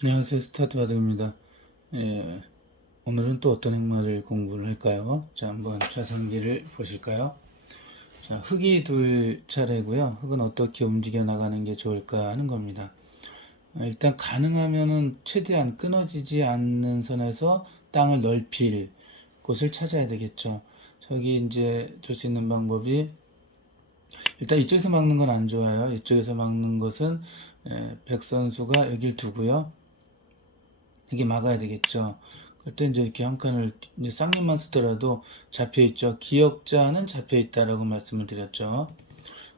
안녕하세요. 스타트 바둑입니다. 예, 오늘은 또 어떤 행마를 공부를 할까요? 자, 한번 자상기를 보실까요? 자, 흙이 둘 차례고요. 흙은 어떻게 움직여 나가는 게 좋을까 하는 겁니다. 일단 가능하면은 최대한 끊어지지 않는 선에서 땅을 넓힐 곳을 찾아야 되겠죠. 저기 이제 줄 수 있는 방법이 일단 이쪽에서 막는 건 안 좋아요. 이쪽에서 막는 것은 백 선수가 여길 두고요. 이게 막아야 되겠죠. 그때 이제 이렇게 한 칸을 이제 쌍림만 쓰더라도 잡혀 있죠. 기역자는 잡혀 있다라고 말씀을 드렸죠.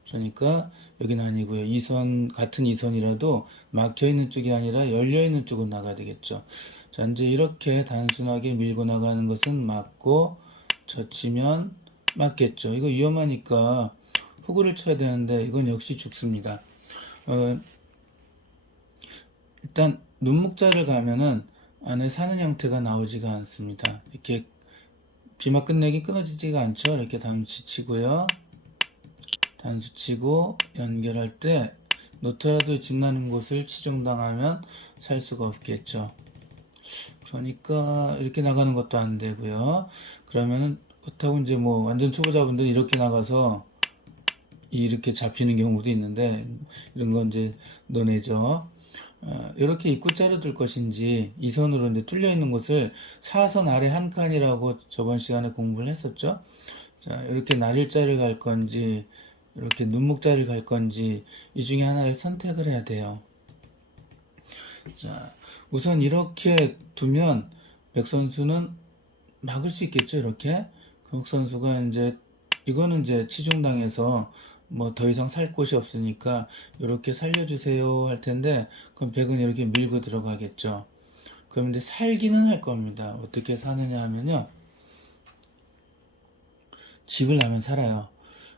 그러니까 여기는 아니고요. 이선 같은 이선이라도 막혀 있는 쪽이 아니라 열려 있는 쪽으로 나가야 되겠죠. 자, 이제 이렇게 단순하게 밀고 나가는 것은 맞고 젖히면 맞겠죠. 이거 위험하니까 호구를 쳐야 되는데 이건 역시 죽습니다. 어, 일단 눈목자를 가면은 안에 사는 형태가 나오지가 않습니다. 이렇게 비막 끝내기 끊어지지가 않죠. 이렇게 단수 치고요. 단수 치고 연결할 때 놓더라도 집 나는 곳을 치중당하면 살 수가 없겠죠. 그러니까 이렇게 나가는 것도 안 되고요. 그러면은 그렇다고 이제 뭐 완전 초보자분들은 이렇게 나가서 이렇게 잡히는 경우도 있는데 이런 건 이제 논외죠. 이렇게 입구자로 둘 것인지 이 선으로 이제 뚫려 있는 곳을 사선 아래 한 칸이라고 저번 시간에 공부를 했었죠. 자, 이렇게 날일자를 갈 건지 이렇게 눈목자를 갈 건지 이 중에 하나를 선택을 해야 돼요. 자, 우선 이렇게 두면 백 선수는 막을 수 있겠죠. 이렇게 금옥 선수가 이제 이거는 이제 치중당해서 뭐 더 이상 살 곳이 없으니까 이렇게 살려주세요 할 텐데 그럼 백은 이렇게 밀고 들어가겠죠. 그럼 이제 살기는 할 겁니다. 어떻게 사느냐 하면요. 집을 나면 살아요.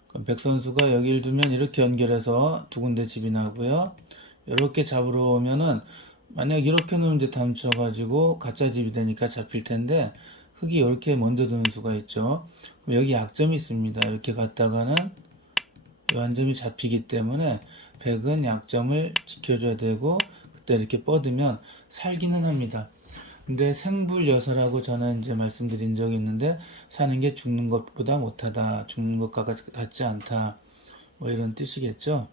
그럼 백 선수가 여기를 두면 이렇게 연결해서 두 군데 집이 나고요. 이렇게 잡으러 오면은 만약 이렇게 놓으면 이제 담쳐가지고 가짜 집이 되니까 잡힐 텐데 흙이 이렇게 먼저 드는 수가 있죠. 그럼 여기 약점이 있습니다. 이렇게 갔다가는 완점이 잡히기 때문에 백은 약점을 지켜줘야 되고 그때 이렇게 뻗으면 살기는 합니다. 근데 생불여사라고 저는 이제 말씀드린 적이 있는데 사는 게 죽는 것보다 못하다, 죽는 것과 같지 않다, 뭐 이런 뜻이겠죠.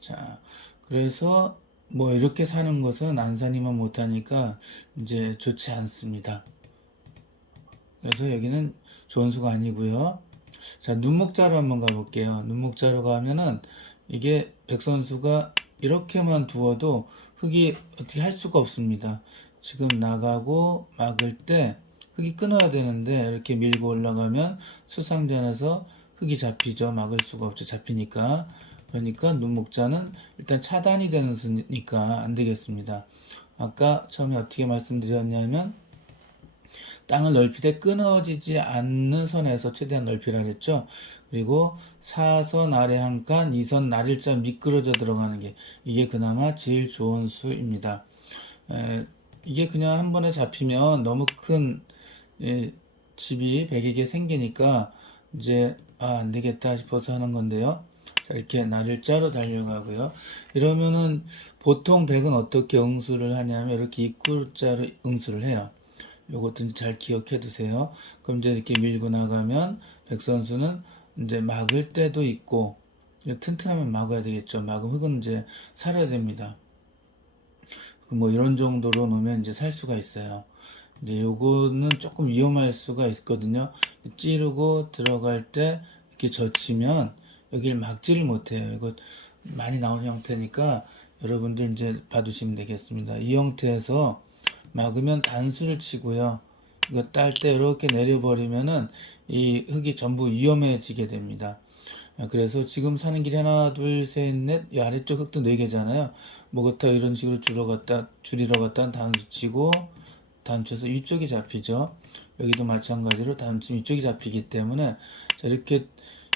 자, 그래서 뭐 이렇게 사는 것은 안산이만 못하니까 이제 좋지 않습니다. 그래서 여기는 좋은 수가 아니고요. 자, 눈목자로 한번 가볼게요. 눈목자로 가면은 이게 백선수가 이렇게만 두어도 흙이 어떻게 할 수가 없습니다. 지금 나가고 막을 때 흙이 끊어야 되는데 이렇게 밀고 올라가면 수상전에서 흙이 잡히죠. 막을 수가 없죠. 잡히니까. 그러니까 눈목자는 일단 차단이 되는 수니까 안 되겠습니다. 아까 처음에 어떻게 말씀드렸냐면 땅을 넓히되 끊어지지 않는 선에서 최대한 넓히라 그랬죠. 그리고 사선 아래 한 칸, 이선 날일자 미끄러져 들어가는 게 이게 그나마 제일 좋은 수입니다. 이게 그냥 한 번에 잡히면 너무 큰 집이 백에게 생기니까 이제 안 되겠다 싶어서 하는 건데요. 자, 이렇게 날일자로 달려가고요. 이러면은 보통 백은 어떻게 응수를 하냐면 이렇게 입구자로 응수를 해요. 요것도 잘 기억해 두세요. 그럼 이제 이렇게 밀고 나가면 백 선수는 이제 막을 때도 있고 튼튼하면 막아야 되겠죠. 막으면 흙은 이제 살아야 됩니다. 뭐 이런 정도로 놓으면 이제 살 수가 있어요. 이제 요거는 조금 위험할 수가 있거든요. 찌르고 들어갈 때 이렇게 젖히면 여기를 막지를 못해요. 이거 많이 나오는 형태니까 여러분들 이제 봐두시면 되겠습니다. 이 형태에서 막으면 단수를 치고요. 이거 딸 때 이렇게 내려버리면은 이 흙이 전부 위험해지게 됩니다. 그래서 지금 사는 길이 하나, 둘, 셋, 넷, 이 아래쪽 흙도 4개잖아요. 뭐 그렇다 이런 식으로 줄이러 갔다 단수 치고 단추에서 위쪽이 잡히죠. 여기도 마찬가지로 단추 위쪽이 잡히기 때문에 자, 이렇게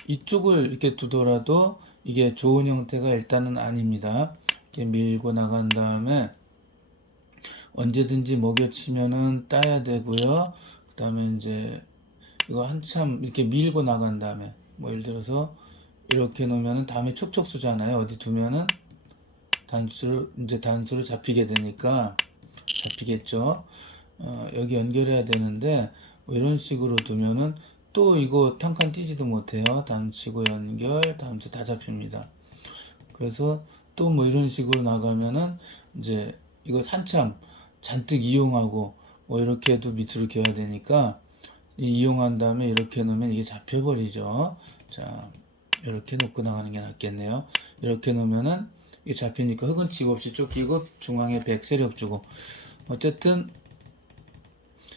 이쪽을 이렇게 두더라도 이게 좋은 형태가 일단은 아닙니다. 이렇게 밀고 나간 다음에 언제든지 먹여치면은 따야 되고요. 그 다음에 이제 이거 한참 이렇게 밀고 나간 다음에 뭐 예를 들어서 이렇게 놓으면은 다음에 촉촉수잖아요. 어디 두면은 단수로 잡히게 되니까 잡히겠죠. 여기 연결해야 되는데 뭐 이런 식으로 두면은 또 이거 한 칸 띄지도 못해요. 단치고 연결, 단수 다 잡힙니다. 그래서 또 뭐 이런 식으로 나가면은 이제 이거 한참 잔뜩 이용하고 뭐 이렇게 해도 밑으로 겨야 되니까 이용한 다음에 이렇게 놓으면 이게 잡혀버리죠. 자, 이렇게 놓고 나가는 게 낫겠네요. 이렇게 놓으면은 이게 잡히니까 흙은 집 없이 쫓기고 중앙에 100 세력 주고 어쨌든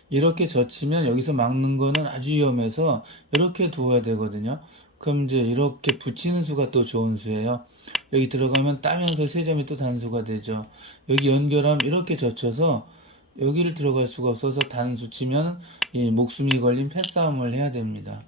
이렇게 젖히면 여기서 막는 거는 아주 위험해서 이렇게 두어야 되거든요. 그럼 이제 이렇게 붙이는 수가 또 좋은 수예요. 여기 들어가면 따면서 세 점이 또 단수가 되죠. 여기 연결하면 이렇게 젖혀서 여기를 들어갈 수가 없어서 단수 치면 이 목숨이 걸린 패싸움을 해야 됩니다.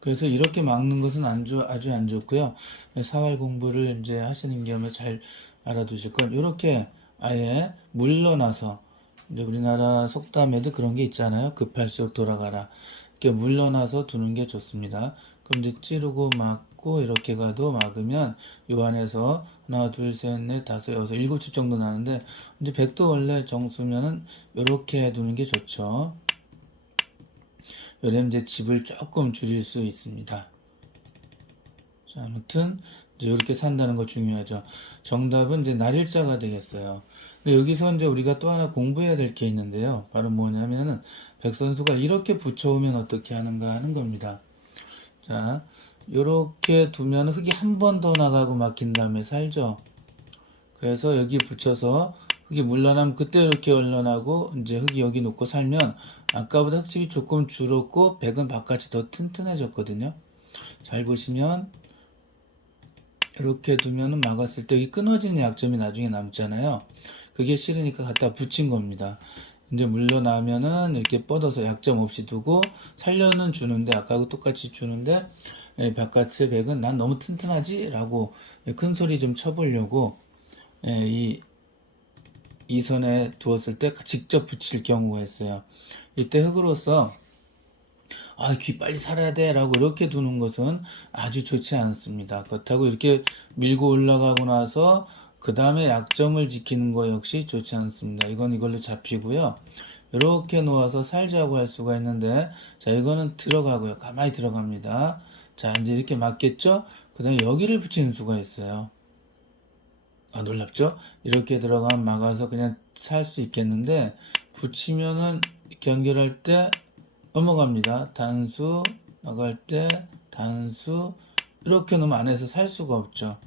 그래서 이렇게 막는 것은 아주 안 좋고요. 사활 공부를 이제 하시는 겸에 잘 알아두실 건 이렇게 아예 물러나서 이제 우리나라 속담에도 그런 게 있잖아요. 급할수록 돌아가라. 이렇게 물러나서 두는 게 좋습니다. 그럼 이제 찌르고 막고 이렇게 가도 막으면 요 안에서 하나, 둘, 셋, 넷, 다섯, 여섯, 일곱 집 정도 나는데 이제 100도 원래 정수면은 이렇게 두는 게 좋죠. 이러면 이제 집을 조금 줄일 수 있습니다. 자, 아무튼 이제 이렇게 산다는 거 중요하죠. 정답은 이제 날일자가 되겠어요. 근데 여기서 이제 우리가 또 하나 공부해야 될 게 있는데요. 바로 뭐냐면은 백선수가 이렇게 붙여오면 어떻게 하는가 하는 겁니다. 자, 이렇게 두면 흙이 한 번 더 나가고 막힌 다음에 살죠. 그래서 여기 붙여서 흙이 물러나면 그때 이렇게 얼려나고 이제 흙이 여기 놓고 살면 아까보다 흙집이 조금 줄었고 백은 바깥이 더 튼튼해졌거든요. 잘 보시면 이렇게 두면은 막았을 때 이 끊어지는 약점이 나중에 남잖아요. 그게 싫으니까 갖다 붙인 겁니다. 이제 물러나면은 이렇게 뻗어서 약점 없이 두고 살려는 주는데 아까하고 똑같이 주는데 바깥의 백은 난 너무 튼튼하지? 라고 큰 소리 좀 쳐보려고 이 선에 두었을 때 직접 붙일 경우가 있어요. 이때 흙으로서 귀 빨리 살아야 돼 라고 이렇게 두는 것은 아주 좋지 않습니다. 그렇다고 이렇게 밀고 올라가고 나서 그 다음에 약점을 지키는 거 역시 좋지 않습니다. 이건 이걸로 잡히고요. 이렇게 놓아서 살자고 할 수가 있는데 자 이거는 들어가고요. 가만히 들어갑니다. 자 이제 이렇게 맞겠죠? 그 다음에 여기를 붙이는 수가 있어요. 놀랍죠? 이렇게 들어가면 막아서 그냥 살 수 있겠는데 붙이면은 이렇게 연결할 때 넘어갑니다. 단수 나갈 때 단수 이렇게 놓으면 안에서 살 수가 없죠.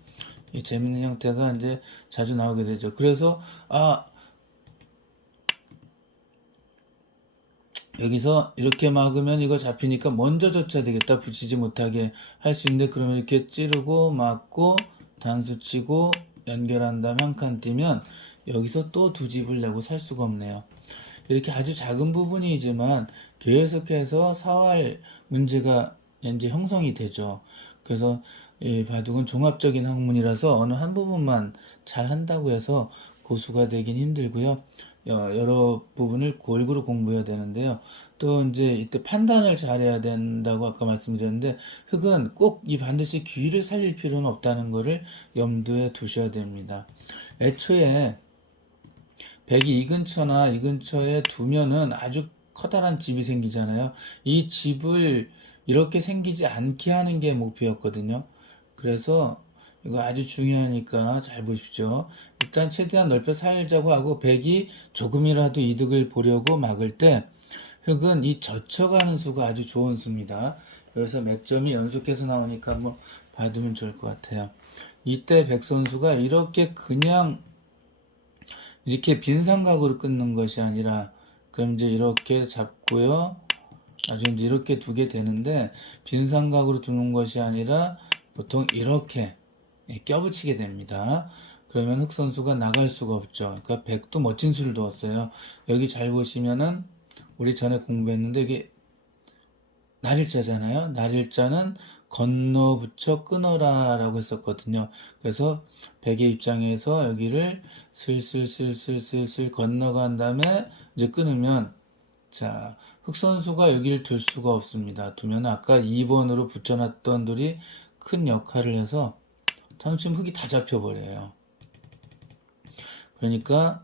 이 재밌는 형태가 이제 자주 나오게 되죠. 그래서 여기서 이렇게 막으면 이거 잡히니까 먼저 젖혀야 되겠다. 붙이지 못하게 할 수 있는데 그러면 이렇게 찌르고 막고 단수 치고 연결한 다음에 한 칸 띄면 여기서 또 두 집을 내고 살 수가 없네요. 이렇게 아주 작은 부분이지만 계속해서 사활 문제가 이제 형성이 되죠. 그래서 이 바둑은 종합적인 학문이라서 어느 한 부분만 잘 한다고 해서 고수가 되긴 힘들고요. 여러 부분을 골고루 공부해야 되는데요. 또 이제 이때 판단을 잘해야 된다고 아까 말씀드렸는데 흙은 꼭 이 반드시 귀를 살릴 필요는 없다는 것을 염두에 두셔야 됩니다. 애초에 백이 이 근처나 이 근처에 두면은 아주 커다란 집이 생기잖아요. 이 집을 이렇게 생기지 않게 하는 게 목표였거든요. 그래서 이거 아주 중요하니까 잘 보십시오. 일단 최대한 넓혀 살자고 하고 백이 조금이라도 이득을 보려고 막을 때 흙은 이 젖혀가는 수가 아주 좋은 수입니다. 여기서 몇 점이 연속해서 나오니까 한번 봐두면 좋을 것 같아요. 이때 백 선수가 이렇게 그냥 이렇게 빈 삼각으로 끊는 것이 아니라 그럼 이제 이렇게 잡고요. 나중에 이제 이렇게 두게 되는데 빈 삼각으로 두는 것이 아니라 보통 이렇게 껴붙이게 됩니다. 그러면 흙 선수가 나갈 수가 없죠. 그러니까 백도 멋진 수를 두었어요. 여기 잘 보시면은 우리 전에 공부했는데 이게 날일자잖아요. 날일자는 건너 붙여 끊어라 라고 했었거든요. 그래서 백의 입장에서 여기를 슬슬슬슬슬슬 건너간 다음에 이제 끊으면 자 흑선수가 여기를 둘 수가 없습니다. 두면 아까 2번으로 붙여놨던 돌이 큰 역할을 해서 단수 치면 흙이 다 잡혀버려요. 그러니까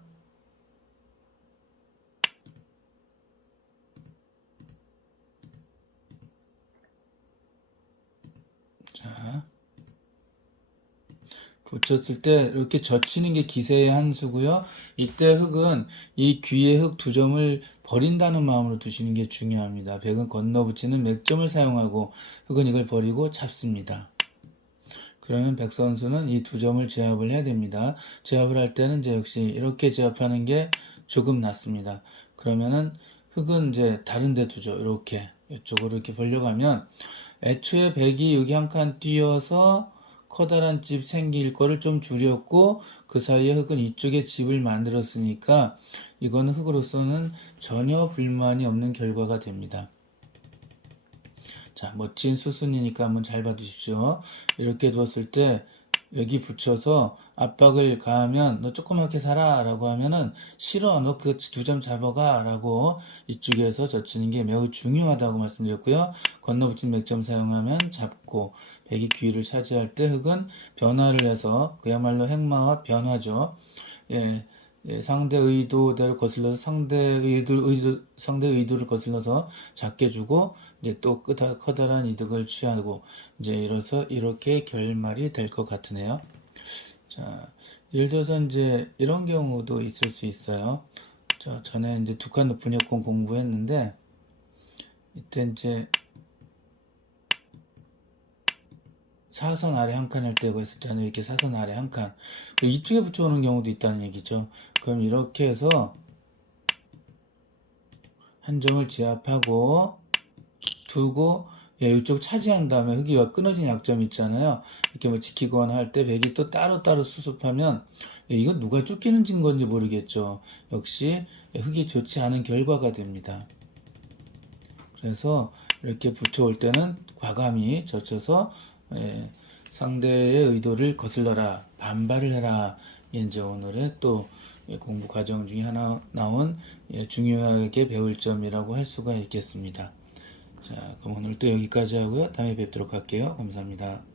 자, 붙였을 때 이렇게 젖히는 게 기세의 한 수고요. 이때 흙은 이 귀의 흙 두 점을 버린다는 마음으로 두시는 게 중요합니다. 백은 건너붙이는 맥점을 사용하고 흙은 이걸 버리고 잡습니다. 그러면 백 선수는 이 두 점을 제압을 해야 됩니다. 제압을 할 때는 이제 역시 이렇게 제압하는 게 조금 낫습니다. 그러면은 흙은 이제 다른 데 두죠. 이렇게 이쪽으로 이렇게 벌려가면 애초에 백이 여기 한 칸 띄어서 커다란 집 생길 거를 좀 줄였고 그 사이에 흙은 이쪽에 집을 만들었으니까 이거는 흙으로서는 전혀 불만이 없는 결과가 됩니다. 자, 멋진 수순이니까 한번 잘 봐두십시오. 이렇게 두었을 때 여기 붙여서 압박을 가하면 너 조그맣게 살아 라고 하면은 싫어 너 그 두 점 잡아가 라고 이쪽에서 젖히는 게 매우 중요하다고 말씀드렸고요. 건너붙인 맥점 사용하면 잡고 백이 귀를 차지할 때 흙은 변화를 해서 그야말로 행마와 변화죠. 예, 상대 의도대로 거슬러서 상대 의도를 거슬러서 작게 주고 이제 또 커다란 이득을 취하고 이제 이렇게 결말이 될 것 같으네요. 자, 예를 들어서 이제 이런 경우도 있을 수 있어요. 전에 이제 두 칸 높은 여권 공부했는데 이때 이제 사선 아래 한 칸 할 때가 있었잖아요. 이렇게 사선 아래 한 칸. 이쪽에 붙여오는 경우도 있다는 얘기죠. 그럼 이렇게 해서 한 점을 제압하고 두고 이쪽 차지한 다음에 흙이 끊어진 약점이 있잖아요. 이렇게 뭐 지키거나 할 때 백이 또 따로따로 수습하면 이거 누가 쫓기는 건지 모르겠죠. 역시 흙이 좋지 않은 결과가 됩니다. 그래서 이렇게 붙여올 때는 과감히 젖혀서 상대의 의도를 거슬러라, 반발을 해라. 이제 오늘의 또 공부 과정 중에 하나 나온 중요하게 배울 점이라고 할 수가 있겠습니다. 자, 그럼 오늘 또 여기까지 하고요. 다음에 뵙도록 할게요. 감사합니다.